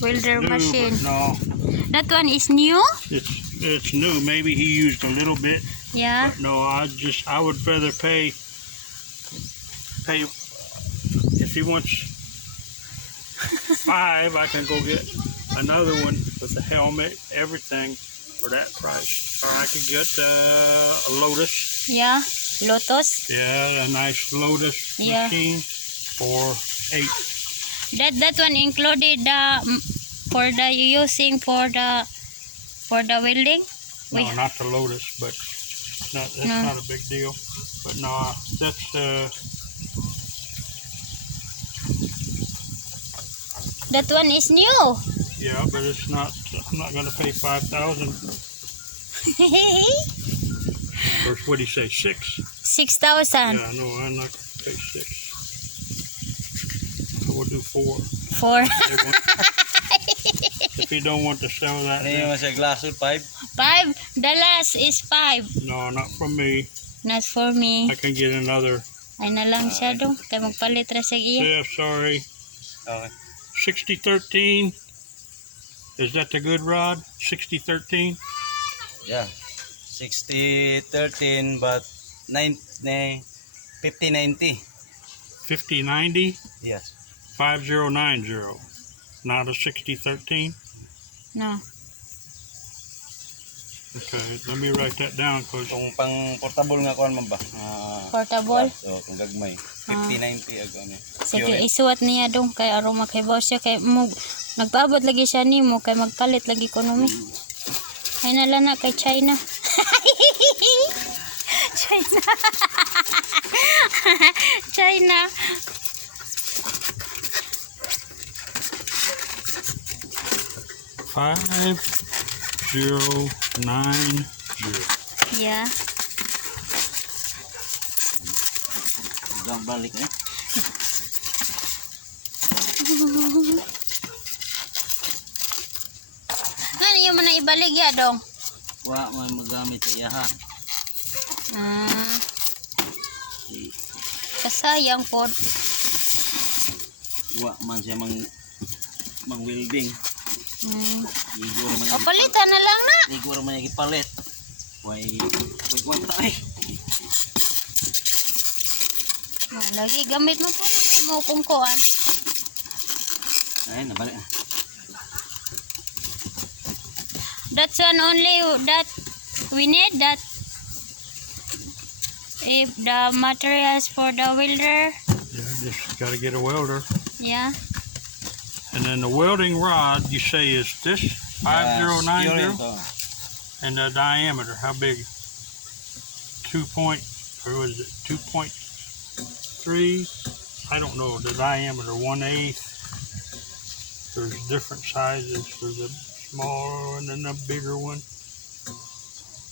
welder new, machine. but no, That one is new? it's new. Maybe he used a little bit. Yeah. But no, I would rather pay if he wants 5, I can go get another one with the helmet, everything for that price. Or I could get a Lotus. Yeah. Lotus. Yeah, a nice Lotus Yeah. machine for 8. That one included for the using for the welding. No, not the Lotus, but that's not a big deal. But no, that's That one is new. yeah, but it's not. I'm not going to pay 5,000. Or what do you say? 6. 6,000. Yeah, no, I'm not going to pay 6. I will do 4. 4. If he don't want to sell that, Ano yung sa glass 5? 5. The last is 5. no, not from me. Not for me. I can get another. Ay na lang siya dong. Kaya magpalit ra sa iya. Yeah, sorry. Okay. 6013. Is that the good rod? 6013. Yeah. 60-13 but 50-90. 5090. Yes. 5090. Not a 6013. No. Okay, let me write that down because Kung pang portable nga kuan man ba? Portable. So kung gagmay 50-90 ag ano. Sige, isuwat niya dong. Kay aron makibaw siya. Kay nagpaabot lagi siya ni mo. Kay magpalit lagi ekonomi. Ay nala na kay China. China. China. $5090. Yeah. Diyan balik eh. Ano yung mana ibalik ya dong? Wa man magamit sa iya ha. Kasayang po. Wa man siya mang welding. Igor man. O palitan na lang na. Igor man gipalit. Why kwanta ay. Lagi gamit mo po na mo kung kuan. Ay nabalik. That's one only that we need that. If the materials for the welder. Yeah, just got to get a welder. Yeah. And then the welding rod, you say is this 5090, and the diameter, how big? 2.3? I don't know the diameter. 1/8. There's different sizes. There's a smaller one and a bigger one.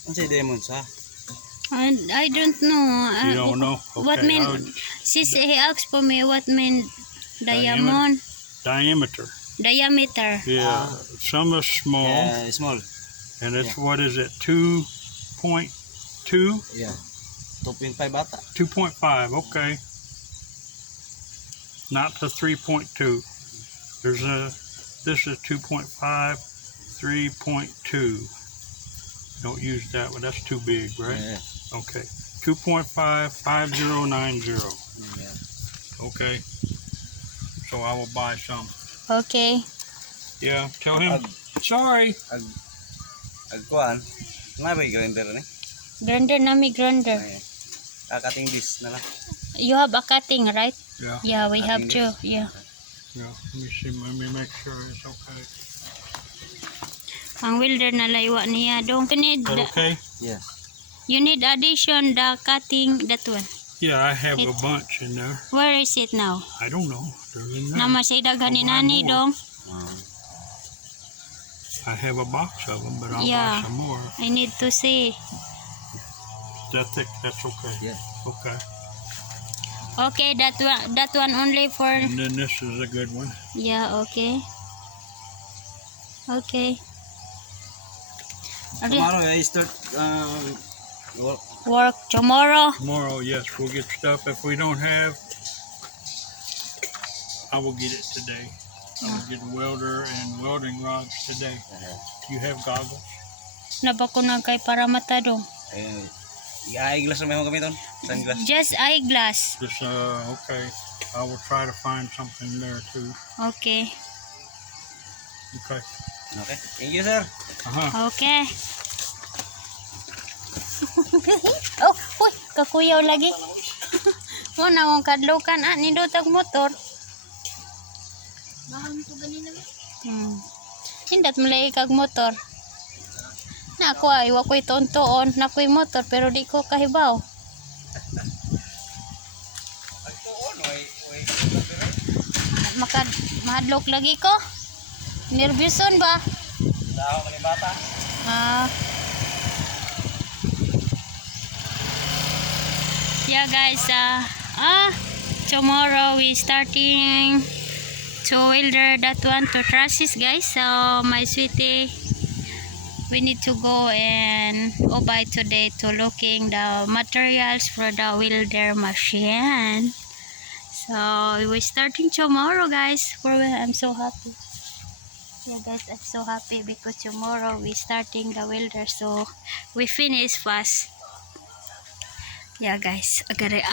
Ano sa demon sa? I don't know. You don't know? Okay. What mean? Since he asked for me, what mean diamond? Diameter. Diameter. Yeah. Some are small. Yeah, small. And it's what is it? 2.2? Yeah. 2.5 ata. 2.5, okay. Not the 3.2. This is 2.5, 3.2. Don't use that one, that's too big, right? Yeah. Okay. 2.5, 5090. Yeah. Okay. So I will buy some. Okay. Yeah, tell him. Sorry. Agkuan. Nga ba yung grinder ni? Grinder nami grinder. Kakating this na lang. You have a cutting, right? Yeah. Yeah, we have Cutting to. Yeah. Yeah. Let me see. Let me make sure it's okay. Ang welder na laywa niya dong. You need Is that okay? Yes. you need addition the cutting that one. Yeah, I have a bunch in there. Where is it now? I don't know. They're in there. Nama say daghan ni nani dong. I have a box of them, but I'll Yeah. buy some more. I need to see. That thick, that's okay. Yeah. Okay. Okay, that one only for. And then this is a good one. Yeah, okay. Okay. Tomorrow I start Work tomorrow. Tomorrow, yes, we'll get stuff. If we don't have, I will get it today. I will get a welder and welding rods today. Do you have goggles? Nabako na kay para mata dong. I-eyeglass naman mo gamiton. Sunglass. Just eyeglass. Just, okay. I will try to find something there too. Okay. Okay. Okay. Thank you, sir. Okay. Oh, uy, kakuyaw lagi. Muna akong kadlukan, nindutag motor. Hindat mulai kag motor. Na ako ay wakoy tontoon, nakoy motor pero di ko kahibaw. Mahadlok lagi ko. Nervouson ba? Daw kani bata. Yeah guys, tomorrow we starting to welder that one to trusses guys. So my sweetie, we need to go and by today to looking the materials for the welder machine. So we starting tomorrow guys. I'm so happy. Yeah guys, I'm so happy because tomorrow we starting the welder, so we finish fast. Yeah guys, agare